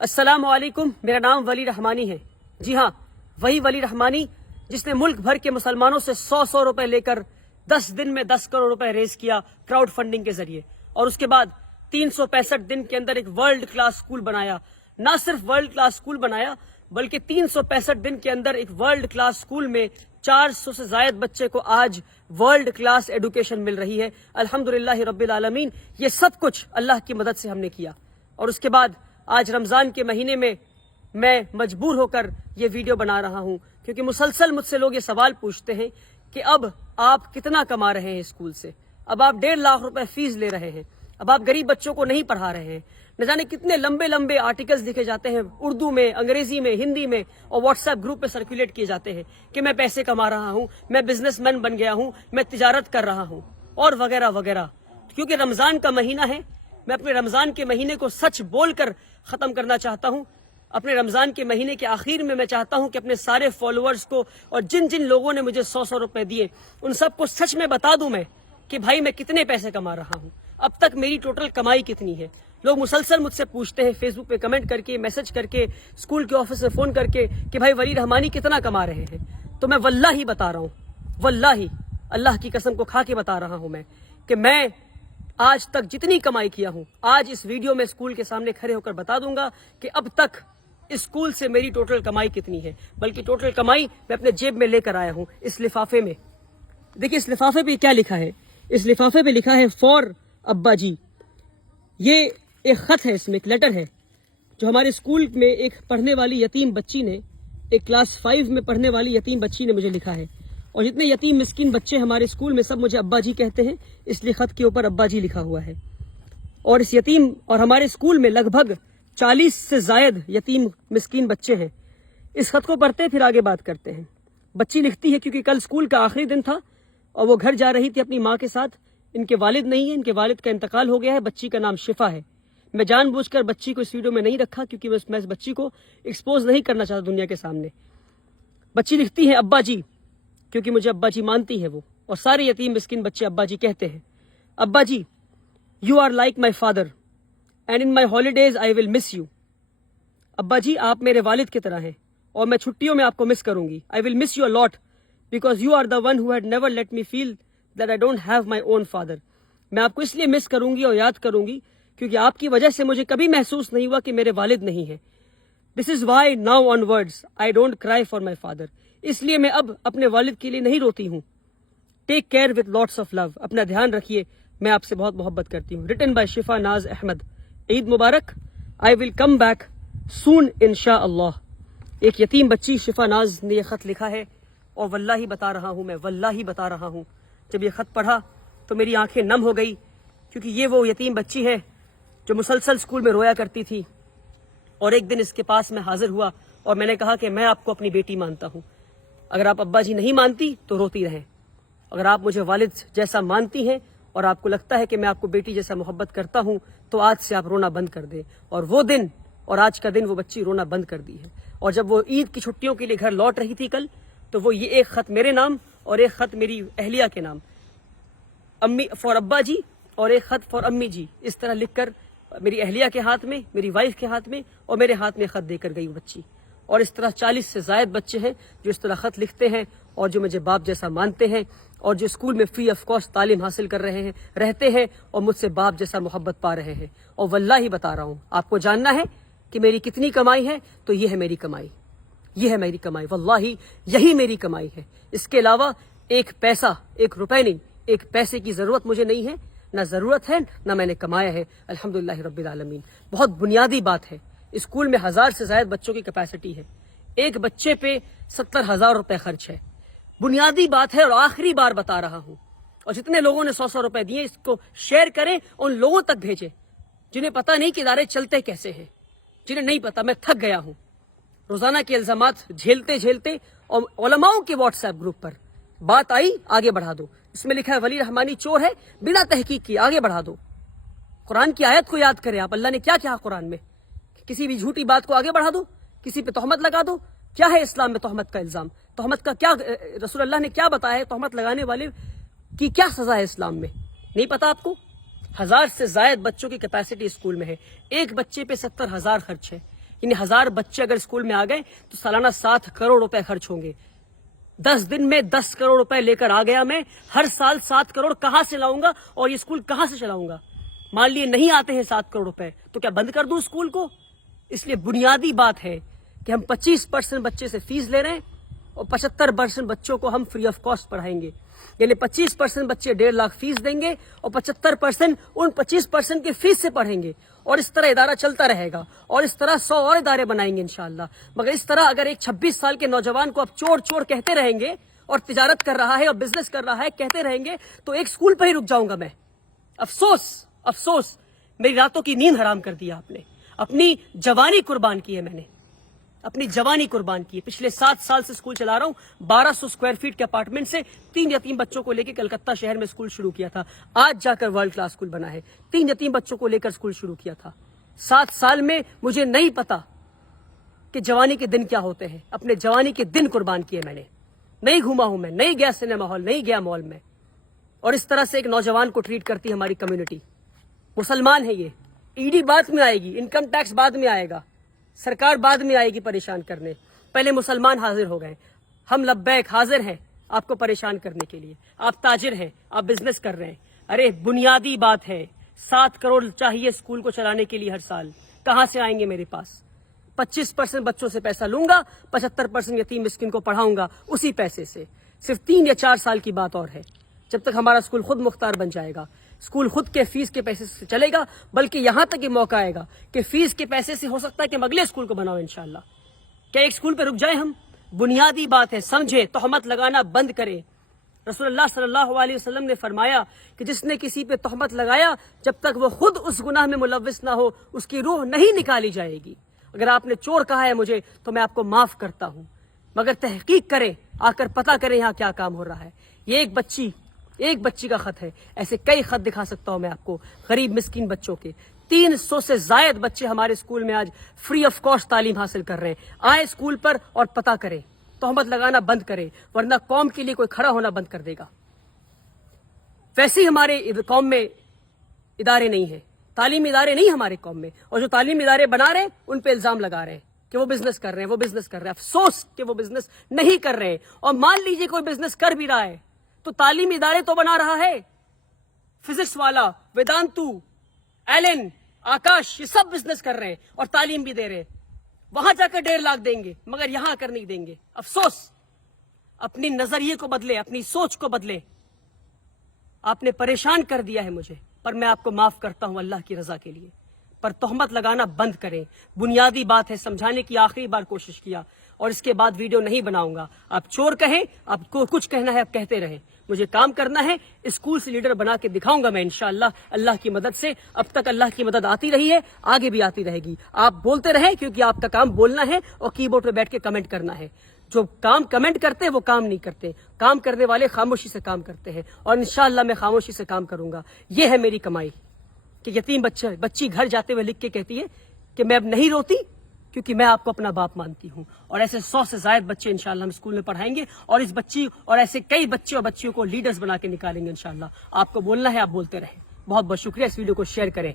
السلام علیکم، میرا نام ولی رحمانی ہے۔ جی ہاں، وہی ولی رحمانی جس نے ملک بھر کے مسلمانوں سے 100 روپے لے کر 10 دن میں 10 کروڑ روپے ریز کیا کراؤڈ فنڈنگ کے ذریعے، اور اس کے بعد 365 دن کے اندر ایک ورلڈ کلاس اسکول بنایا۔ نہ صرف ورلڈ کلاس اسکول بنایا بلکہ 365 دن کے اندر ایک ورلڈ کلاس اسکول میں 400 سے زائد بچے کو آج ورلڈ کلاس ایڈوکیشن مل رہی ہے۔ الحمدللہ رب العالمین، یہ سب کچھ اللہ کی مدد سے ہم نے کیا۔ اور اس کے بعد آج رمضان کے مہینے میں مجبور ہو کر یہ ویڈیو بنا رہا ہوں، کیونکہ مسلسل مجھ سے لوگ یہ سوال پوچھتے ہیں کہ اب آپ کتنا کما رہے ہیں اسکول سے، اب آپ 1.5 لاکھ روپے فیس لے رہے ہیں، اب آپ غریب بچوں کو نہیں پڑھا رہے ہیں۔ نہ جانے کتنے لمبے لمبے آرٹیکلز لکھے جاتے ہیں اردو میں، انگریزی میں، ہندی میں، اور واٹس ایپ گروپ پہ سرکولیٹ کیے جاتے ہیں کہ میں پیسے کما رہا ہوں، میں بزنس مین بن گیا ہوں، میں تجارت کر رہا ہوں، اور وغیرہ وغیرہ۔ کیونکہ رمضان کا مہینہ ہے، میں اپنے رمضان کے مہینے کو سچ بول کر ختم کرنا چاہتا ہوں۔ اپنے رمضان کے مہینے کے آخر میں چاہتا ہوں کہ اپنے سارے فالوورز کو اور جن جن لوگوں نے مجھے 100 روپے دیے ان سب کو سچ میں بتا دوں میں کہ بھائی میں کتنے پیسے کما رہا ہوں، اب تک میری ٹوٹل کمائی کتنی ہے۔ لوگ مسلسل مجھ سے پوچھتے ہیں فیس بک پہ کمنٹ کر کے، میسج کر کے، اسکول کے آفس سے فون کر کے کہ بھائی ولی رحمانی کتنا کما رہے ہیں۔ تو میں واللہ بتا رہا ہوں، واللہ اللہ کی قسم کو کھا کے بتا رہا ہوں کہ میں آج تک جتنی کمائی کیا ہوں، آج اس ویڈیو میں اسکول کے سامنے کھڑے ہو کر بتا دوں گا کہ اب تک اسکول سے میری ٹوٹل کمائی کتنی ہے، بلکہ ٹوٹل کمائی میں اپنے جیب میں لے کر آیا ہوں اس لفافے میں۔ دیکھیں اس لفافے پہ کیا لکھا ہے، اس لفافے پہ لکھا ہے فور ابا جی۔ یہ ایک خط ہے، اس میں ایک لیٹر ہے جو ہمارے اسکول میں ایک پڑھنے والی یتیم بچی نے، ایک کلاس 5 میں پڑھنے والی یتیم بچی نے مجھے لکھا ہے۔ اور جتنے یتیم مسکین بچے ہمارے اسکول میں سب مجھے ابا جی کہتے ہیں، اس لیے خط کے اوپر ابا جی لکھا ہوا ہے۔ اور اس یتیم اور ہمارے اسکول میں لگ بھگ 40 سے زائد یتیم مسکین بچے ہیں۔ اس خط کو پڑھتے پھر آگے بات کرتے ہیں۔ بچی لکھتی ہے کیونکہ کل اسکول کا آخری دن تھا اور وہ گھر جا رہی تھی اپنی ماں کے ساتھ۔ ان کے والد نہیں ہیں، ان کے والد کا انتقال ہو گیا ہے۔ بچی کا نام شفا ہے۔ میں جان بوجھ کر بچی کو اس ویڈیو میں نہیں رکھا کیونکہ میں اس بچی کو ایکسپوز نہیں کرنا چاہتا دنیا کے سامنے۔ بچی لکھتی ہے ابا جی، کیونکہ مجھے ابا جی مانتی ہے وہ، اور سارے یتیم مسکین بچے ابا جی کہتے ہیں۔ ابا جی، you are like my father and in my holidays I will miss you. ابا جی آپ میرے والد کی طرح ہیں اور میں چھٹیوں میں آپ کو مس کروں گی۔ I will miss you a lot because you are the one who had never let me feel that I don't have my own father. میں آپ کو اس لیے مس کروں گی اور یاد کروں گی کیونکہ آپ کی وجہ سے مجھے کبھی محسوس نہیں ہوا کہ میرے والد نہیں ہیں۔ This is why now onwards I don't cry for my father. اس لیے میں اب اپنے والد کے لیے نہیں روتی ہوں۔ Take care with lots of love. اپنا دھیان رکھیے، میں آپ سے بہت محبت کرتی ہوں۔ ریٹن بائی شفا ناز احمد۔ عید مبارک۔ آئی ول کم بیک سون انشاء اللہ۔ ایک یتیم بچی شفا ناز نے یہ خط لکھا ہے، اور واللہ بتا رہا ہوں، میں واللہ بتا رہا ہوں، جب یہ خط پڑھا تو میری آنکھیں نم ہو گئی، کیونکہ یہ وہ یتیم بچی ہے جو مسلسل اسکول میں رویا کرتی تھی۔ اور ایک دن اس کے پاس میں حاضر ہوا اور میں نے کہا کہ میں آپ کو اپنی بیٹی مانتا ہوں، اگر آپ ابا جی نہیں مانتی تو روتی رہیں، اگر آپ مجھے والد جیسا مانتی ہیں اور آپ کو لگتا ہے کہ میں آپ کو بیٹی جیسا محبت کرتا ہوں تو آج سے آپ رونا بند کر دیں۔ اور وہ دن اور آج کا دن وہ بچی رونا بند کر دی ہے۔ اور جب وہ عید کی چھٹیوں کے لیے گھر لوٹ رہی تھی کل، تو وہ یہ ایک خط میرے نام اور ایک خط میری اہلیہ کے نام، امی فار ابا جی، اور ایک خط فار امی جی، اس طرح لکھ کر میری اہلیہ کے ہاتھ میں، میری وائف کے ہاتھ میں اور میرے ہاتھ میں خط دے کر گئی وہ بچی۔ اور اس طرح 40 سے زائد بچے ہیں جو اس طرح خط لکھتے ہیں اور جو مجھے باپ جیسا مانتے ہیں اور جو اسکول میں فری آف کاسٹ تعلیم حاصل کر رہے ہیں، رہتے ہیں اور مجھ سے باپ جیسا محبت پا رہے ہیں۔ اور واللہ بتا رہا ہوں، آپ کو جاننا ہے کہ میری کتنی کمائی ہے تو یہ ہے میری کمائی، یہ ہے میری کمائی، واللہ یہی میری کمائی ہے۔ اس کے علاوہ ایک پیسہ، ایک روپے نہیں، ایک پیسے کی ضرورت مجھے نہیں ہے، نہ ضرورت ہے نہ میں نے کمایا ہے، الحمدللہ رب العالمین۔ بہت بنیادی بات ہے، اسکول میں 1000 سے زائد بچوں کی کیپیسٹی ہے، ایک بچے پہ 70,000 روپے خرچ ہے، بنیادی بات ہے۔ اور آخری بار بتا رہا ہوں، اور جتنے لوگوں نے 100 روپے دیے اس کو شیئر کریں، ان لوگوں تک بھیجیں جنہیں پتہ نہیں کہ ادارے چلتے کیسے ہیں، جنہیں نہیں پتہ۔ میں تھک گیا ہوں روزانہ کے الزامات جھیلتے جھیلتے، اور علماؤں کے واٹس ایپ گروپ پر بات آئی آگے بڑھا دو، اس میں لکھا ہے ولی رحمانی چور ہے، بنا تحقیق کی آگے بڑھا دو۔ قرآن کی آیت کو یاد کریں آپ، اللہ نے کیا کہا قرآن میں، کسی بھی جھوٹی بات کو آگے بڑھا دو، کسی پہ تہمت لگا دو۔ کیا ہے اسلام میں تہمت کا الزام؟ تہمت کا کیا رسول اللہ نے کیا بتایا ہے؟ تہمت لگانے والے کی کیا سزا ہے اسلام میں؟ نہیں پتا آپ کو؟ 1000 سے زائد بچوں کی کیپیسٹی اسکول میں ہے، ایک بچے پہ 70,000 خرچ ہے، یعنی 1000 بچے اگر اسکول میں آ گئے تو سالانہ 7 کروڑ روپے خرچ ہوں گے. 10 دن میں 10 کروڑ روپے لے کر آ گیا میں. ہر سال 7 کروڑ کہاں سے لاؤں گا اور یہ اسکول کہاں سے چلاؤں گا؟ مان لیے نہیں آتے ہیں 7 کروڑ روپے تو کیا بند کر دوں اسکول کو؟ اس لیے بنیادی بات ہے کہ ہم 25% بچے سے فیس لے رہے ہیں اور 75% بچوں کو ہم فری آف کاسٹ پڑھائیں گے. یعنی 25% بچے 1.5 لاکھ فیس دیں گے اور 75% ان 25% کی فیس سے پڑھیں گے. اور اس طرح ادارہ چلتا رہے گا اور اس طرح 100 اور ادارے بنائیں گے انشاءاللہ. مگر اس طرح اگر ایک 26 سال کے نوجوان کو اب چور چور کہتے رہیں گے اور تجارت کر رہا ہے اور بزنس کر رہا ہے کہتے رہیں گے تو ایک اسکول پہ ہی رک جاؤں گا میں. افسوس میری راتوں کی نیند حرام کر دیا آپ نے. اپنی جوانی قربان کی ہے میں نے, اپنی جوانی قربان کی ہے. پچھلے 7 سال سے اسکول چلا رہا ہوں. 1200 اسکوائر فیٹ کے اپارٹمنٹ سے 3 یتیم بچوں کو لے کے کلکتہ شہر میں اسکول شروع کیا تھا. آج جا کر ورلڈ کلاس اسکول بنا ہے. 3 یتیم بچوں کو لے کر اسکول شروع کیا تھا. 7 سال میں مجھے نہیں پتا کہ جوانی کے دن کیا ہوتے ہیں. اپنے جوانی کے دن قربان کیے میں نے. نہیں گھوما ہوں میں, نہیں گیا سنیما ہال, نہیں گیا مال میں. اور اس طرح سے ایک نوجوان کو ٹریٹ کرتی ہے ہماری کمیونٹی. مسلمان ہے یہ. ای ڈی بعد میں آئے گی, انکم ٹیکس بعد میں آئے گا, سرکار بعد میں آئے گی پریشان کرنے. پہلے مسلمان حاضر ہو گئے. ہم لبیک حاضر ہیں آپ کو پریشان کرنے کے لیے. آپ تاجر ہیں, آپ بزنس کر رہے ہیں. ارے بنیادی بات ہے 7 کروڑ چاہیے اسکول کو چلانے کے لیے ہر سال. کہاں سے آئیں گے میرے پاس؟ 25% بچوں سے پیسہ لوں گا, 75% یتیم مسکین کو پڑھاؤں گا اسی پیسے سے. صرف 3 یا 4 سال کی بات اور ہے جب تک ہمارا اسکول خود مختار بن جائے گا. اسکول خود کے فیس کے پیسے سے چلے گا. بلکہ یہاں تک یہ موقع آئے گا کہ فیس کے پیسے سے ہو سکتا ہے کہ ہم اگلے اسکول کو بناؤ انشاءاللہ. کیا ایک اسکول پہ رک جائیں ہم؟ بنیادی بات ہے, سمجھے, تہمت لگانا بند کرے. رسول اللہ صلی اللہ علیہ وسلم نے فرمایا کہ جس نے کسی پہ تہمت لگایا جب تک وہ خود اس گناہ میں ملوث نہ ہو اس کی روح نہیں نکالی جائے گی. اگر آپ نے چور کہا ہے مجھے تو میں آپ کو معاف کرتا ہوں, مگر تحقیق کریں, آ کر پتہ کریں یہاں کیا کام ہو رہا ہے. یہ ایک بچی کا خط ہے. ایسے کئی خط دکھا سکتا ہوں میں آپ کو غریب مسکین بچوں کے. 300 سے زائد بچے ہمارے اسکول میں آج فری آف کاسٹ تعلیم حاصل کر رہے ہیں. آئیں اسکول پر اور پتہ کریں, تہمت لگانا بند کریں, ورنہ قوم کے لیے کوئی کھڑا ہونا بند کر دے گا. ویسے ہی ہمارے قوم میں ادارے نہیں ہیں, تعلیمی ادارے نہیں ہمارے قوم میں, اور جو تعلیمی ادارے بنا رہے ہیں ان پہ الزام لگا رہے ہیں کہ وہ بزنس کر رہے ہیں. افسوس کہ وہ بزنس نہیں کر رہے ہیں. اور مان لیجئے کوئی بزنس کر بھی رہا ہے تو تعلیمی ادارے تو بنا رہا ہے. فزکس والا, ویدانتو, ایلن, آکاش, یہ سب بزنس کر رہے ہیں اور تعلیم بھی دے رہے ہیں. وہاں جا کر 1.5 لاکھ دیں گے مگر یہاں کر نہیں دیں گے. افسوس. اپنی نظریے کو بدلے, اپنی سوچ کو بدلے. آپ نے پریشان کر دیا ہے مجھے, پر میں آپ کو معاف کرتا ہوں اللہ کی رضا کے لیے. پر تہمت لگانا بند کریں. بنیادی بات ہے, سمجھانے کی آخری بار کوشش کیا اور اس کے بعد ویڈیو نہیں بناؤں گا. آپ چور کہیں, آپ کو کچھ کہنا ہے آپ کہتے رہیں, مجھے کام کرنا ہے. اسکول سے لیڈر بنا کے دکھاؤں گا میں انشاءاللہ اللہ کی مدد سے. اب تک اللہ کی مدد آتی رہی ہے, آگے بھی آتی رہے گی. آپ بولتے رہیں کیونکہ آپ کا کام بولنا ہے اور کی بورڈ پہ بیٹھ کے کمنٹ کرنا ہے. جو کام کمنٹ کرتے ہیں وہ کام نہیں کرتے. کام کرنے والے خاموشی سے کام کرتے ہیں اور انشاءاللہ میں خاموشی سے کام کروں گا. یہ ہے میری کمائی کہ یتیم بچی گھر جاتے ہوئے لکھ کے کہتی ہے کہ میں اب نہیں روتی کیونکہ میں آپ کو اپنا باپ مانتی ہوں. اور ایسے 100 سے زائد بچے انشاءاللہ ہم اسکول میں پڑھائیں گے اور اس بچی اور ایسے کئی بچے اور بچیوں کو لیڈرز بنا کے نکالیں گے انشاءاللہ. آپ کو بولنا ہے, آپ بولتے رہیں. بہت بہت شکریہ. اس ویڈیو کو شیئر کریں.